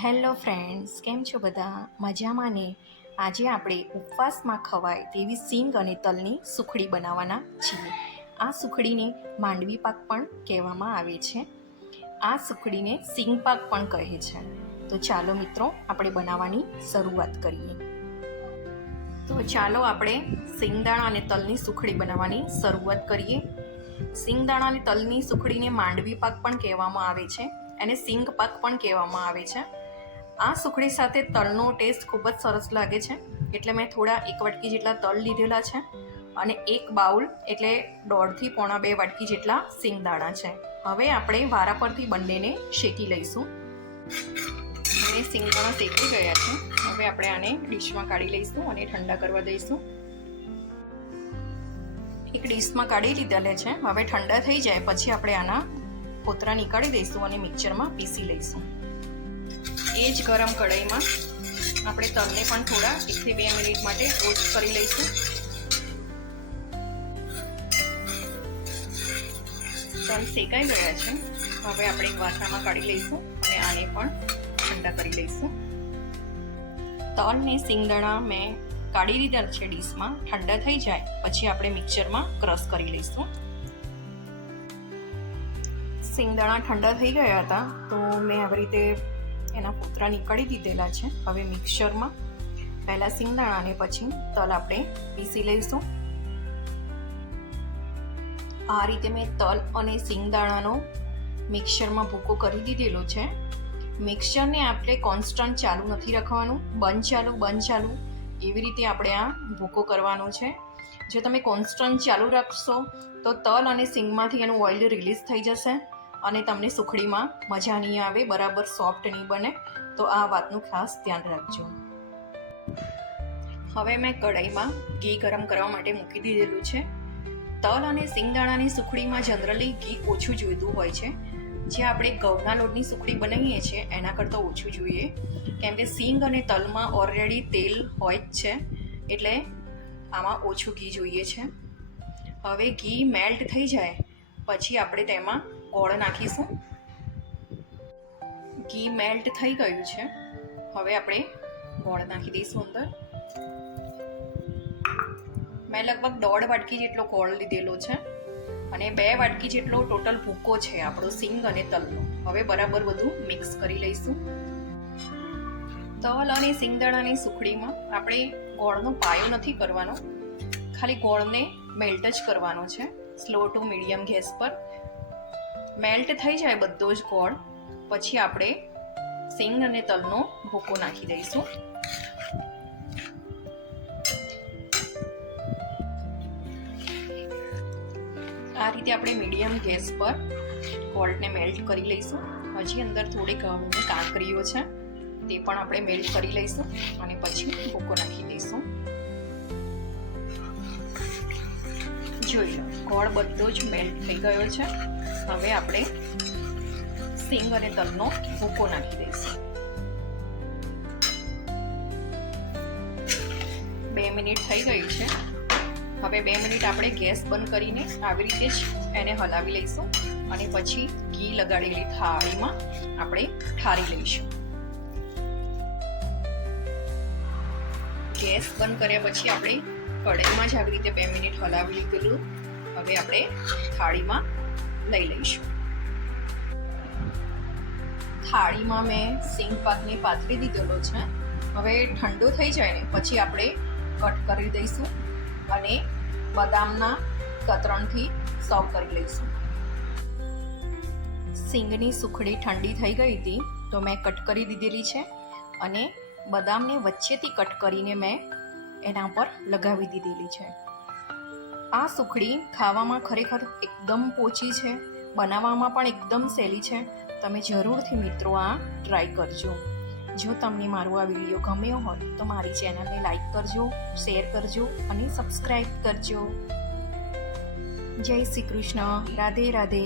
Hello friends, કેમ છો બધા? મજામાં ને? આજે આપણે ઉપવાસમાં ખવાય તેવી સિંગ અને તલની સુખડી બનાવવાના છીએ. આ સુખડીને માંડવી પાક પણ કહેવામાં આવે છે. આ સુખડીને સિંગ પાક પણ કહે છે. તો ચાલો મિત્રો, આપણે બનાવવાની શરૂઆત કરીએ. તો ચાલો આપણે સિંગદાણા અને તલની સુખડી બનાવવાની શરૂઆત કરીએ. સિંગદાણા અને તલની સુખડીને માંડવી પાક પણ કહેવામાં આવે છે અને સિંગ પાક પણ કહેવામાં આવે છે. આ સુખડી સાથે તલનો ટેસ્ટ ખૂબ જ સરસ લાગે છે, એટલે મેં થોડા 1 વાટકી જેટલા તલ લીધેલા છે અને 1 બાઉલ એટલે 1.5 થી 1.5 વાટકી જેટલા સિંગદાણા છે. હવે આપણે વારા પરથી બંનેને શેકી લઈશું. અને સિંગદાણા શેકી ગયા છે. હવે આપણે આને ડીશમાં કાઢી લઈશું અને ઠંડા કરવા દઈશું. એક ડીશમાં કાઢી લીધેલા છે. હવે ઠંડા થઈ જાય પછી આપણે આના ફોતરા નીકાળી દઈશું અને મિક્સરમાં પીસી લઈશું. એ જ ગરમ કઢાઈમાં આપણે તલને પણ થોડા 1 થી 2 મિનિટ માટે રોસ્ટ કરી લઈશું. તલ શેકાઈ ગયા છે. હવે આપણે એક વાસણમાં કાઢી લઈશું અને આને પણ ઠંડા કરી લઈશું. તલ ને સિંગદાણા મેં કાઢી લીધા છે ડીશમાં. ઠંડા થઈ જાય પછી આપણે મિક્સરમાં ક્રશ કરી લઈશું. સિંગદાણા ઠંડા થઈ ગયા હતા તો મેં આવી રીતે એના ફોતરા નીકાળી દીધેલા છે. હવે મિક્સરમાં પહેલાં સિંગદાણા અને પછી તલ આપણે પીસી લઈશું. આ રીતે મેં તલ અને સિંગદાણાનો મિક્સરમાં ભૂકો કરી દીધેલો છે. મિક્સરને આપણે કોન્સ્ટન્ટ ચાલુ નથી રાખવાનું, બંધ ચાલુ એવી રીતે આપણે આ ભૂકો કરવાનો છે. જો તમે કોન્સ્ટન્ટ ચાલુ રાખશો તો તલ અને સિંગમાંથી એનું ઓઇલ રિલીઝ થઈ જશે અને તમને સુખડીમાં મજા નહીં આવે, બરાબર સોફ્ટ નહીં બને. તો આ વાતનું ખાસ ધ્યાન રાખજો. હવે મેં કઢાઈમાં ઘી ગરમ કરવા માટે મૂકી દીધેલું છે. તલ અને સિંગદાણાની સુખડીમાં જનરલી ઘી ઓછું જોઈતું હોય છે. જે આપણે ઘઉંના લોટની સુખડી બનાવીએ છીએ એના કરતાં ઓછું જોઈએ, કેમ કે સિંગ અને તલમાં ઓલરેડી તેલ હોય જ છે, એટલે આમાં ઓછું ઘી જોઈએ છે. હવે ઘી મેલ્ટ થઈ જાય પછી આપણે તેમાં ગોળ નાખીશું. ઘી મેલ્ટ થઈ ગયું છે. હવે આપણે ગોળ નાખી દઈશું અંદર. મેં લગભગ 1.5 વાટકી જેટલો ગોળ લીધેલો છે અને 2 વાટકી જેટલો ટોટલ ભૂકો છે આપણો સિંગ અને તલનો. હવે બરાબર બધું મિક્સ કરી લઈશું. તલ અને સિંગદાણાની સુખડીમાં આપણે ગોળનો પાયો નથી કરવાનો, ખાલી ગોળને મેલ્ટ જ કરવાનો છે. સ્લો ટુ મીડિયમ ગેસ પર મેલ્ટ થઈ જાય બધો જ ગોળ પછી આપણે સિંગ અને તલનો ભૂકો નાખી દઈશું. આ રીતે આપણે મીડિયમ ગેસ પર ગોળને મેલ્ટ કરી લઈશું. હજી અંદર થોડી ઘઉંની કાંકરીઓ છે તે પણ આપણે મેલ્ટ કરી લઈશું અને પછી ભૂકો નાખી દઈશું. જોઈ લો, ગોળ બધો જ મેલ્ટ થઈ ગયો છે. હવે આપણે સિંગ અને તલનો ભૂકો નાખી દઈશું. 2 મિનિટ થઈ ગઈ છે. હવે 2 મિનિટ આપણે ગેસ બંધ કરીને આવી રીતે જ એને હલાવી લઈશું અને પછી ઘી લગાડેલી થાળીમાં આપણે ઠારી લઈશું. ગેસ બંધ કર્યા પછી આપણે કઢાઈમાં જ આવી રીતે 2 મિનિટ હલાવી લીધેલું. હવે આપણે થાળીમાં લઈ લઈશું. થાળીમાં મેં સિંગ પાકને પાથરી દીધેલો છે. હવે ઠંડો થઈ જાય ને પછી આપણે કટ કરી દઈશું અને બદામના કતરણથી સર્વ કરી લઈશું. સિંગની સુખડી ઠંડી થઈ ગઈ હતી તો મેં કટ કરી દીધેલી છે અને બદામને વચ્ચેથી કટ કરીને મેં એના પર લગાવી દીધેલી છે. આ સુખડી ખાવામાં ખરેખર એકદમ પોચી છે, બનાવવામાં પણ એકદમ સહેલી છે. તમે જરૂરથી મિત્રો આ ટ્રાય કરજો. જો તમને મારો આ વિડીયો ગમ્યો હોય તો મારી ચેનલને લાઈક કરજો, શેર કરજો અને સબસ્ક્રાઈબ કરજો. જય શ્રી કૃષ્ણ. રાધે રાધે.